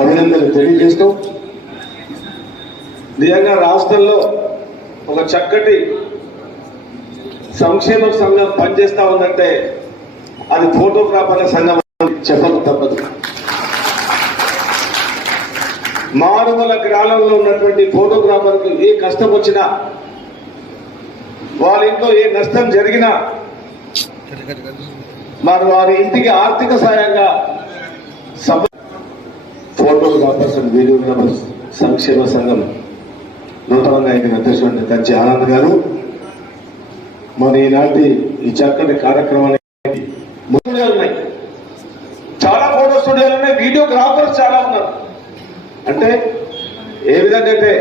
అభినందనలు తెలియజేస్తూ నిజంగా రాష్ట్రంలో ఒక చక్కటి సంక్షేమ సంఘం పనిచేస్తా ఉందంటే అది ఫోటోగ్రాఫర్ల సంఘం అని తప్పదు. మారుమూల గ్రామంలో ఉన్నటువంటి ఫోటోగ్రాఫర్కు ఏ కష్టం వచ్చినా వాళ్ళ ఇంట్లో ఏ నష్టం జరిగినా మరి వారి ఇంటికి ఆర్థిక సాయంగా ఫోటోగ్రాఫర్స్ అండ్ వీడియోగ్రాఫర్స్ సంక్షేమ సంఘం నూతన నాయకుని అధ్యక్షుడు కంచి ఆనంద్ గారు. మరి ఈనాటి ఈ చక్కటి కార్యక్రమానికి ఉన్నాయి. చాలా ఫోటో స్టూడియోలు ఉన్నాయి వీడియోగ్రాఫర్స్ చాలా ఉన్నారు. అంటే ఏ విధంగా అయితే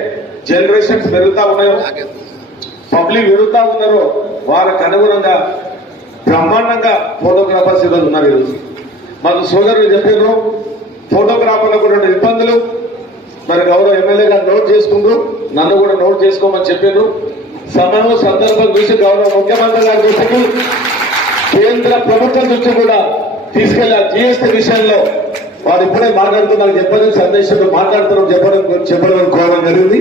జనరేషన్స్ పెరుగుతా ఉన్నాయో పబ్లిక్ పెరుగుతా ఉన్నారో వారికి అనుగుణంగా బ్రహ్మాండంగా ఫోటోగ్రాఫర్స్ ఈరోజు ఉన్నారు ఈరోజు. మాకు సోదరులు చెప్పారు ఫోటోగ్రాఫర్లకు ఉన్న ఇబ్బందులు. మరి గౌరవ ఎమ్మెల్యే గారు నోట్ చేసుకుంటూ నన్ను కూడా నోట్ చేసుకోమని చెప్పారు సమయం సందర్భం చూసి గౌరవ ముఖ్యమంత్రి గారి దృష్టికి కేంద్ర ప్రభుత్వం దృష్టి కూడా తీసుకెళ్ళారు జిఎస్టీ విషయంలో వారు ఇప్పుడే మాట్లాడుతున్నారు. చెప్పడం సందేశంలో మాట్లాడుతున్నాం చెప్పడం చెప్పడం కోరడం జరిగింది.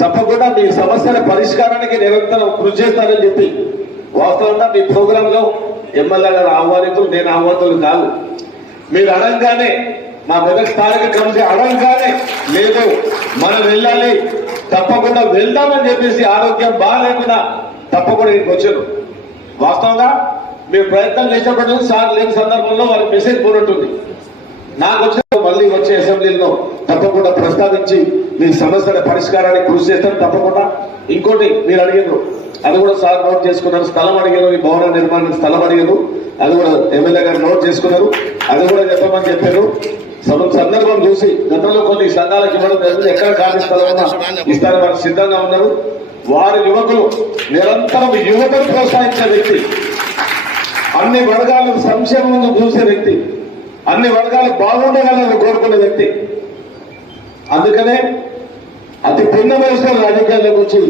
తప్పకుండా మీ సమస్యల పరిష్కారానికి నిరంతరం కృషి చేస్తారని చెప్పి వాస్తవంగా మీ ప్రోగ్రామ్లో ఎమ్మెల్యే గారు ఆహ్వానితులు నేను ఆహ్వానితులు కాదు. మీరు అడగగానే మా మెదక్ స్థానిక కమిటీ అడగగానే లేదు మనం వెళ్ళాలి తప్పకుండా వెళ్దామని చెప్పేసి ఆరోగ్యం బాగాలేకుండా తప్పకుండా ఇక్కడికి వచ్చారు. వాస్తవంగా మీరు ప్రయత్నం చేసినప్పటి నుంచి సార్ లేని సందర్భంలో వారికి మెసేజ్ పోనట్టుంది నాకు వచ్చిన మళ్ళీ వచ్చే అసెంబ్లీలో తప్పకుండా ప్రస్తావించి మీ సమస్యల పరిష్కారానికి కృషి చేస్తాను తప్పకుండా. ఇంకోటి మీరు అడిగారు అది కూడా సార్ నోట్ చేసుకున్నారు స్థలం అడిగారు ఈ భవన నిర్మాణానికి స్థలం అడిగారు అది కూడా ఎమ్మెల్యే గారు నోట్ చేసుకున్నారు అది కూడా చెప్పమని చెప్పారు. సందర్భం చూసి గతంలో కొన్ని సంఘాలకు ఇవ్వడం జరిగింది ఎక్కడ ఖాళీ స్థలం ఉన్నా ఇస్తారని వారు సిద్ధంగా ఉన్నారు. వారి యువకులు నిరంతరం యువతను ప్రోత్సహించే వ్యక్తి. అన్ని వర్గాలను సంక్షేమం చూసే వ్యక్తి. అన్ని వర్గాలు బాగుండగలని కోరుకునే వ్యక్తి. అందుకనే అతి భిన్న వయసులో రాజకీయాల్లోకి వచ్చి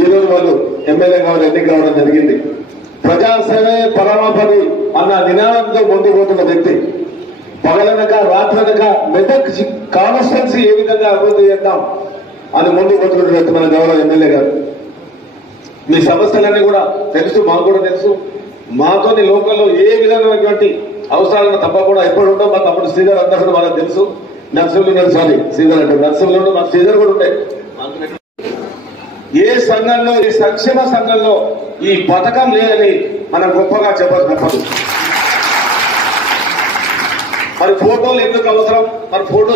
ఈ రోజు వాళ్ళు ఎమ్మెల్యే కావడం ఎన్నిక కావడం జరిగింది. ప్రజాసేవే పరమాపది అన్న నినాదంతో ముందుకు పోతున్న వ్యక్తి. పగలనగా రాత్రనగా మెదక్ కాన్స్టెన్సీ ఏ విధంగా అభివృద్ధి చేద్దాం అని ముందు పోతున్న మన గౌరవ ఎమ్మెల్యే గారు. మీ సమస్యలన్నీ కూడా తెలుసు మాకు కూడా తెలుసు. మాతోని లోకల్లో ఏ విధమైనటువంటి అవసరాలను తప్పకుండా ఎప్పుడు ఉండవు మా తప్పుడు శ్రీధర్ అంతా కూడా మనకు తెలుసు. నర్సులు ఉన్నారు సారీ శ్రీధర్ అంటే నర్సులు ఉండే మా శ్రీధర్ కూడా ఉండే ఏ సంఘంలో ఈ సంక్షేమ సంఘంలో ఈ పథకం లేదని మనం గొప్పగా చెప్పాలి తప్పదు మరి ఫోటోలు ఎందుకు అవసరం? మరి ఫోటోలు